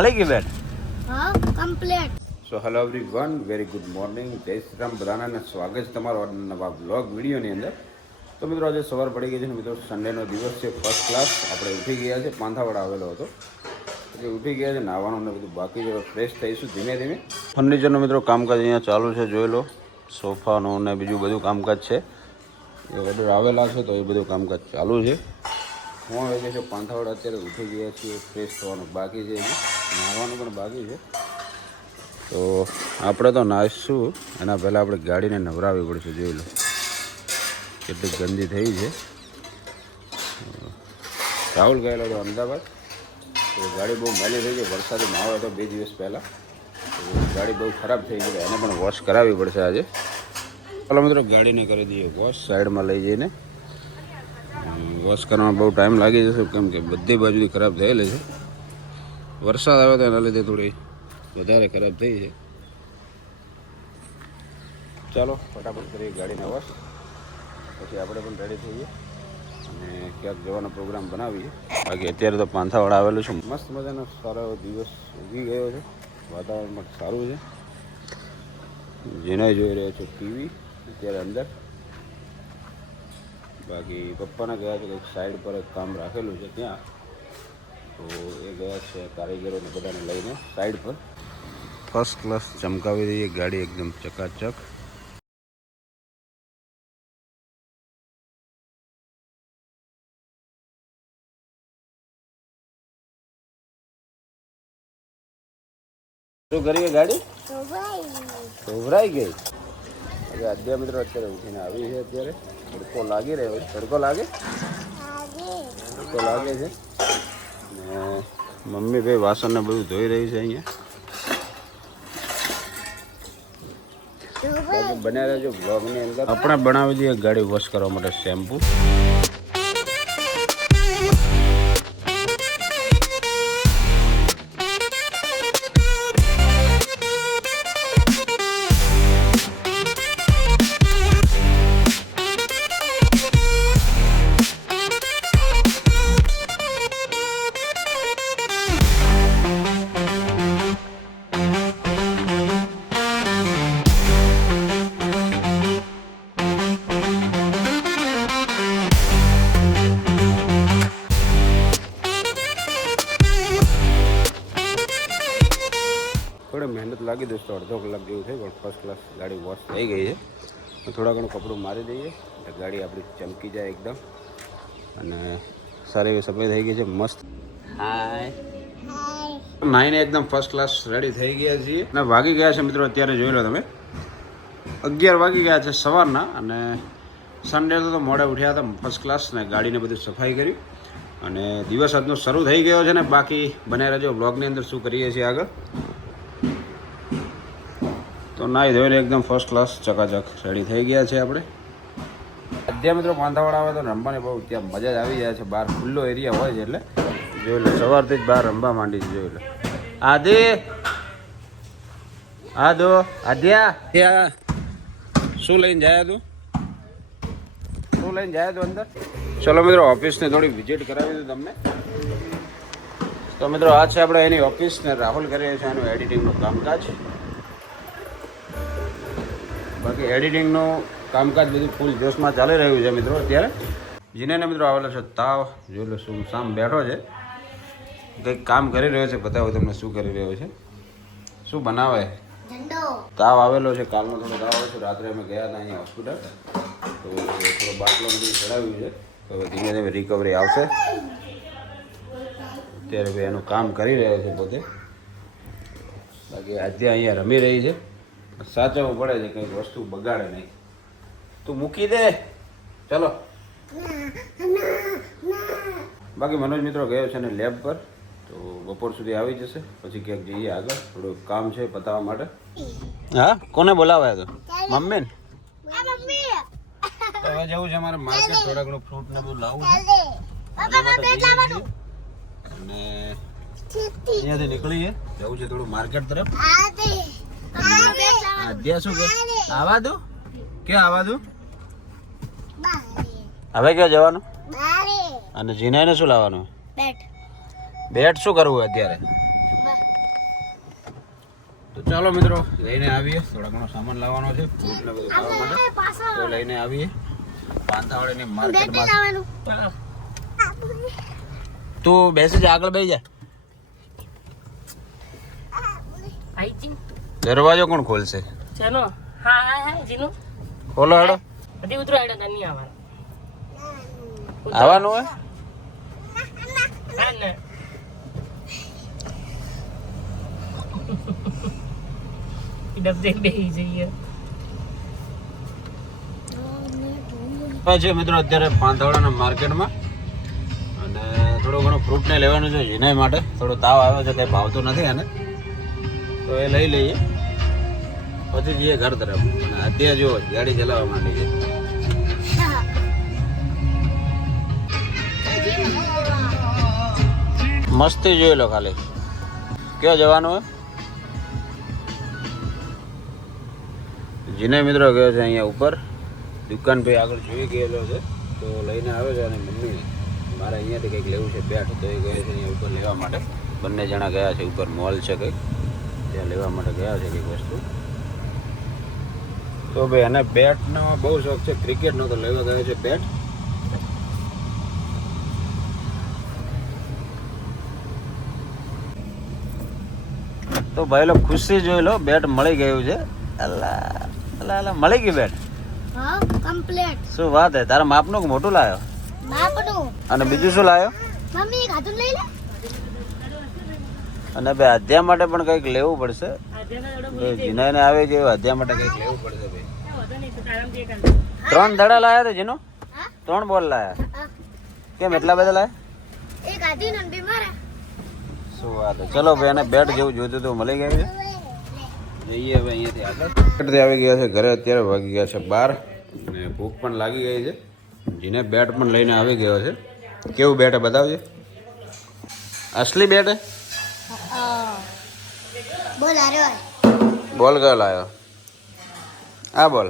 મળી ગઈ બેટ? હા, complete. So hello everyone, very good morning. જય શ્રી રામ બધાને સ્વાગત છે તમારો નવા બ્લોગ વિડીયોની અંદર. તો મિત્રો આજે સવાર પડી ગઈ છે ને મિત્રો, સન્ડેનો દિવસ છે, ફર્સ્ટ ક્લાસ. આપણે ઉઠી ગયા છે, પાંથાવાડા આવેલો હતો એટલે ઉઠી ગયા છે. નાહવાનું ને બધું બાકી છે, ફ્રેશ થઈશું ધીમે ધીમે. ફર્નિચરનું મિત્રો કામકાજ અહીંયા ચાલુ છે, જોઈ લો. સોફાનું ને બીજું બધું કામકાજ છે, એ ઓર્ડર આવેલા છે તો એ બધું કામકાજ ચાલુ છે. હું આવી ગયો છું પાંથાવાડા, અત્યારે ઉઠી ગયા છીએ. ફ્રેશ થવાનું બાકી છે, નાહવાનું પણ બાકી છે. તો આપણે તો નાહીશું, એના પહેલાં આપણે ગાડીને નવરાવવી પડશે. જોઈ લો કેટલી ગંદી થઈ છે. રાહુલ ગયેલો હતો અમદાવાદ, તો ગાડી બહુ મેલી થઈ ગઈ. વરસાદી માહોલ હતો 2 દિવસ પહેલાં, તો ગાડી બહુ ખરાબ થઈ ગઈ. એને પણ વોશ કરાવવી પડશે આજે. ચાલો મિત્રો, ગાડીને કરી દઈએ વોશ. સાઈડમાં લઈ જઈને વોશ કરવામાં બહુ ટાઈમ લાગી જશે, કેમ કે બધી બાજુથી ખરાબ થયેલી છે. વરસાદ આવ્યો તો એના લીધે થોડી વધારે ખરાબ થઈ છે. ચાલો ફટાફટ કરીએ ગાડીને વોશ, પછી આપણે પણ રેડી થઈએ અને ક્યાંક જવાનો પ્રોગ્રામ બનાવીએ. બાકી અત્યારે તો પાંથાવાડા આવેલું છે. મસ્ત મજાનો સારો દિવસ ઉગી ગયો છે, વાતાવરણ પણ સારું છે. જેને જોઈ રહ્યો છે ટીવી અત્યારે અંદર. બાકી પપ્પાને ગયા છે કંઈક સાઈડ પર એક કામ રાખેલું છે ત્યાં, તો એ ગયા છે કારીગરોને બધાને લઈને સાઈડ પર. ફર્સ્ટ ક્લાસ ચમકાવી દઈએ ગાડી, એકદમ ચકાચક. શું કરીએ? ગાડી ધોવરાઈ ગઈ. હવે આદ્યા મિત્રો અત્યારે ઉઠીને આવી છે. અત્યારે તડકો લાગી રહ્યો છે. તડકો લાગે છે. ને મમ્મી ભાઈ વાસણને બધું ધોઈ રહી છે અહીંયા. બન્યા રહેજો બ્લોગની અંદર. આપણે બનાવી દઈએ ગાડી વોશ કરવા માટે શેમ્પુ. થોડી મહેનત લાગી દોસ્તો, અડધો કલાક જેવું થઈ, પણ ફર્સ્ટ ક્લાસ ગાડી વોશ થઈ ગઈ છે. થોડા ઘણું કપડું મારી દઈએ એટલે ગાડી આપણી ચમકી જાય એકદમ, અને સારી એવી સફાઈ થઈ ગઈ છે. મસ્ત. હાય, નાઈને એકદમ ફર્સ્ટ ક્લાસ રેડી થઈ ગયા છીએ. અને વાગી ગયા છે મિત્રો અત્યારે જોઈ લો તમે, 11 વાગી ગયા છે સવારના. અને સન્ડે તો મોડે ઉઠ્યા હતા ફર્સ્ટ ક્લાસ, ને ગાડીને બધું સફાઈ કરી અને દિવસ આજનો શરૂ થઈ ગયો છે. ને બાકી બનાવી રહેજો બ્લોગની અંદર શું કરીએ છીએ આગળ. તો નાહી ધોઈને એકદમ ફર્સ્ટ ક્લાસ ચકાચક રેડી થઈ ગયા છે આપણે. અત્યારે મિત્રો પાંથાવાડા આવે તો રમવાની બહુ ત્યાં મજા જ આવી જાય છે. બહાર ખુલ્લો એરિયા હોય છે એટલે જોઈ લો, સવારથી જ બહાર રમવા માંડી છે. જોઈ લો આદ્યા ત્યાં શું લઈને જાય તું? શું લઈને જાય તું અંદર? ચલો મિત્રો, ઓફિસને થોડી વિઝિટ કરાવી દઉં તમને. તો મિત્રો આ છે આપણે એની ઓફિસ, ને રાહુલ કરીએ છીએ એનું એડિટિંગનું કામકાજ. બાકી એડિટિંગનું કામકાજ બધું ફૂલ જોશમાં ચાલી રહ્યું છે મિત્રો અત્યારે. જીનેને મિત્રો આવેલો છે તાવ. જોઈ લો શું સામ બેઠો છે, કંઈક કામ કરી રહ્યો છે. બતાવો તમને શું કરી રહ્યો છે, શું બનાવે. તાવ આવેલો છે, કાલનો થોડો તાવ આવ્યો છે. રાત્રે અમે ગયા હતા અહીંયા હોસ્પિટલ, તો થોડો બાટલો બધું ચડાવ્યું છે. તો હવે ધીમે ધીમે રિકવરી આવશે. અત્યારે ભાઈ એનું કામ કરી રહ્યો છે પોતે. બાકી આજે અહીંયા રમી રહી છે. સાચવવું પડે છે, કંઈક વસ્તુ બગાડે નહીં. તું મૂકી દે. ચલો. બાકી મનોજ મિત્રો ગયો છે ને લેબ પર, તો બપોર સુધી આવી જશે. પછી ક્યાંક જઈએ આગળ, થોડું કામ છે પતાવવા માટે. હા, કોને બોલાવ્યા તો? મમ્મી ને? હવે જવું છે અમારે માર્કેટ, થોડા ઘણું ફ્રૂટ ને બધું લાવવું છે. અને અહીંયાથી નીકળીએ, જવું છે થોડું માર્કેટ તરફ. આદ્યા શું કે આવા દો? ક્યાં આવા દો? હવે ક્યાં જવાનું? અને જીનાને શું લાવવાનું? બેટ શું કરવું અત્યારે? તો ચાલો મિત્રો લઈને આવીએ, થોડા ઘણો સામાન લાવવાનો છે, ફ્રૂટ ને બધું ખાવા માટે. તો લઈને આવીએ પાંથાવાડીની માર્કેટમાં. તું બેસી જા, આગળ બેસી જા. દરવાજો કોણ ખોલશે? ચલો હા હા હા જીનુ ખોલો હેડો. બધી ઉતરો હેડો તને નહીં આવવાનું. આવવાનું હોય હા ને ડબે બેહી જઈએ. છે મિત્રો અત્યારે પાંથાવાડાના માર્કેટમાં, અને થોડો ઘણો ફ્રૂટ ને લેવાનું છે જીનાઈ માટે. થોડો તાવ આવ્યો છે, કંઈ ભાવતું નથી આને, તો એ લઈ લઈએ પછી જઈએ ઘર તરફ. અને અત્યારે જો ગાડી ચલાવવા માંડી છે. મસ્તી જોઈ લો ખાલી. ક્યાં જવાનું હોય? જીનાઈ મિત્રો ગયો છે અહીંયા ઉપર દુકાન પે આગળ જોઈ ગયેલો છે, તો લઈને આવ્યો છે. અને મમ્મી મારે અહીંયાથી કંઈક લેવું છે બેટ, તો એ ગયો છે અહીંયા ઉપર લેવા માટે. બંને જણા ગયા છે ઉપર, મોલ છે કંઈક, ત્યાં લેવા માટે ગયા છે કંઈક વસ્તુ. તો ભાઈ એને બેટનો બહુ શોખ છે, ક્રિકેટનો, તો લેવા ગયો છે બેટ. તો ભાઈ લો ખુશી જોઈ લો, બેટ મળી ગયું છે. અલ્લા અલ્લા અલ્લા, મળી ગઈ બેટ. હા કમ્પ્લીટ. શું વાત હે, તારા માપનું કે મોટું લાયો? બાપનું. અને બીજું શું લાયો? મમ્મી એક હાથું લઈ લે. અને બે અધ્યા માટે પણ કંઈક લેવું પડશે. આજે જીનાઈને આવે છે અધ્યા માટે કંઈક લેવું પડશે ભાઈ. નહીં તો આરામથી કરી 3 દડા લાયા હતા જીનો? હા? 3 બોલ લાયા? હા. કેમ એટલા બધા લાયા? એક હાથી ને બે મારા. શું વાત છે. ચલો ભાઈ, એને બેટ જેવું જોઈતું હતું મળી ગયું છે. જઈએ હવે અહીંયાથી આગળ. બેટથી આવી ગયા છે ઘરે, અત્યારે વાગી ગયા છે 12, અને ભૂખ પણ લાગી ગઈ છે. જીને બેટ પણ લઈને આવી ગયો છે. કેવું બેટ હે બતાવજે. અસલી બેટ હે? બોલ આરે બોલ કયો લાયો? આ બોલ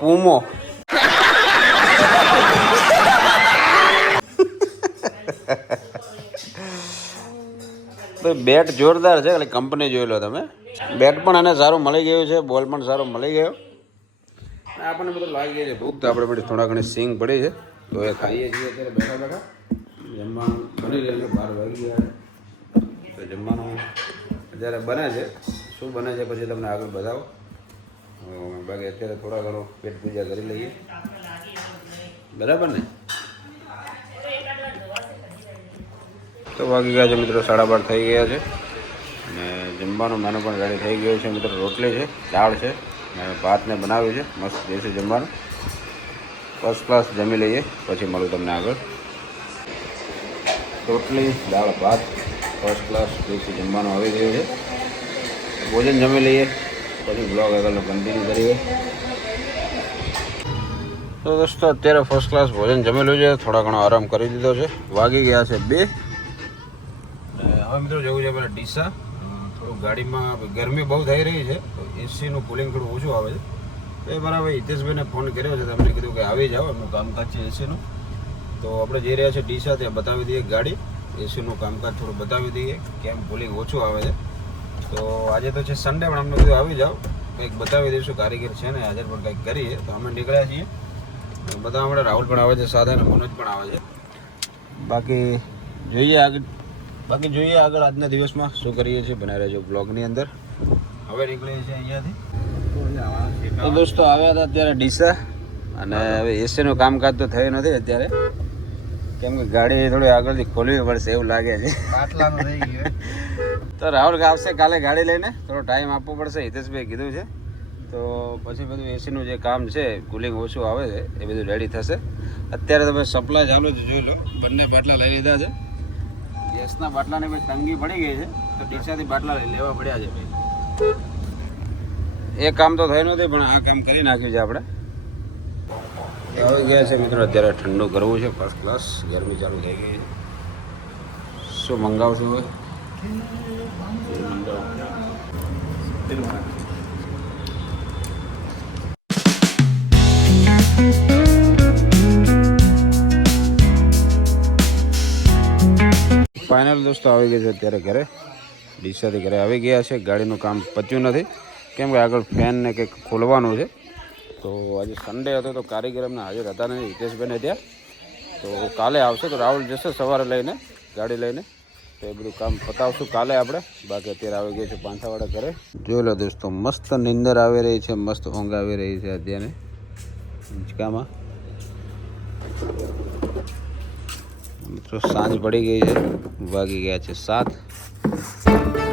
પૂમો. તો બેટ જોરદાર છે, ખાલી કંપની જોઈ લો તમે. બેટ પણ આને સારું મળી ગયું છે, બોલ પણ સારો મળી ગયો. આપણને બધું લાગી ગઈ છે ભૂખ, તો આપણે પછી થોડા ઘણી સિંગ પડી છે, તો એ ખાઈએ છીએ અત્યારે બેઠા બેઠા. જમવાનું બની રહ્યું છે, 12 વાગી ગયા છે, તો જમવાનું અત્યારે બને છે. શું બને છે પછી તમને આગળ બતાવો. બાકી અત્યારે થોડા ઘણો પેટ પૂજા કરી લઈએ, બરાબર ને? તો વાગી ગયા છે મિત્રો 12:30 થઈ ગયા છે, અને જમવાનું મેનુ પણ રેડી થઈ ગયું છે મિત્રો. રોટલી છે, દાળ છે, અને ભાતને બનાવ્યું છે મસ્ત દેશી જમવાનું. ફર્સ્ટ ક્લાસ જમી લઈએ, પછી મળું તમને આગળ. રોટલી, દાળ, ભાત, ફર્સ્ટ ક્લાસ દેશી જમવાનું આવી ગયું છે. ભોજન જમી લઈએ, પછી બ્લોગ આગળનો કન્ટિન્યુ કરીએ. તો દોસ્તો અત્યારે ફર્સ્ટ ક્લાસ ભોજન જમેલું છે, થોડા ઘણો આરામ કરી દીધો છે. વાગી ગયા છે 2. હવે મિત્રો જવું છે આપણે ડીસા. થોડું ગાડીમાં ગરમી બહુ થઈ રહી છે, તો એસીનું કુલિંગ થોડું ઓછું આવે છે. એ મારા ભાઈ હિતેશભાઈને ફોન કર્યો છે, તમને કીધું કે આવી જાઓ, એમનું કામકાજ છે એસીનું. તો આપણે જઈ રહ્યા છીએ ડીસા, ત્યાં બતાવી દઈએ ગાડી, એસીનું કામકાજ થોડું બતાવી દઈએ, કેમ કુલિંગ ઓછું આવે છે. તો આજે તો છે સન્ડે, પણ અમને કીધું આવી જાઓ, કંઈક બતાવી દઈશું. કારીગર છે ને આજે પણ કંઈક કરીએ, તો અમે નીકળ્યા છીએ. બધા હમણાં રાહુલ પણ આવે છે સાથે, અને મનોજ પણ આવે છે. બાકી જોઈએ આગળ આજના દિવસમાં શું કરીએ છીએ, બનાવી રહેજો બ્લોગની અંદર. હવે નીકળીએ છીએ અહીંયાથી. તો દોસ્તો આવ્યા હતા અત્યારે ડીસા, અને હવે એસીનું કામકાજ તો થયું નથી અત્યારે, કેમ કે ગાડી થોડી આગળથી ખોલવી પડશે એવું લાગે છે. તો રાહુલ આવશે કાલે ગાડી લઈને, થોડો ટાઈમ આપવો પડશે, હિતેશભાઈ કીધું છે. તો પછી બધું એસીનું જે કામ છે, કુલિંગ ઓછું આવે છે, એ બધું રેડી થશે. અત્યારે તમે સપ્લાય ચાલુ જ જોઈ લો. બંને બાટલા લઈ લીધા છે. ગેસના બાટલાની ભાઈ તંગી પડી ગઈ છે, તો ડીસાથી બાટલા લેવા પડ્યા છે ભાઈ. એ કામ તો થયું નથી, પણ આ કામ કરી નાખ્યું છે આપણે. આવી ગયા છે મિત્રો, અત્યારે ઠંડુ કરવું છે ફર્સ્ટ ક્લાસ. ગરમી ચાલુ થઈ ગઈ છે. શું મંગાવશું હવે? ફાઇનલ દોસ્તો આવી ગઈ છે અત્યારે ઘરે. ડીસાથી ઘરે આવી ગયા છે. ગાડીનું કામ પત્યું નથી કેમ કે આગળ ફેન ને કંઈક ખોલવાનું છે. તો આજે સન્ડે હતો તો કારીગર અમને હાજર હતા નહીં હિતેશભાઈને ત્યાં. તો કાલે આવશે તો રાહુલ જશે સવારે લઈને ગાડી લઈને. તો એ બધું કામ પતાવશું કાલે આપણે. બાકી અત્યારે આવી ગયું છે પાંથાવાડા ઘરે. જોઈ લો દોસ્તો મસ્ત નીંદર આવી રહી છે, મસ્ત ઊંઘ આવી રહી છે અત્યારે હિંચકામાં. મિત્રો સાંજ પડી ગઈ છે, વાગી ગયા છે 7.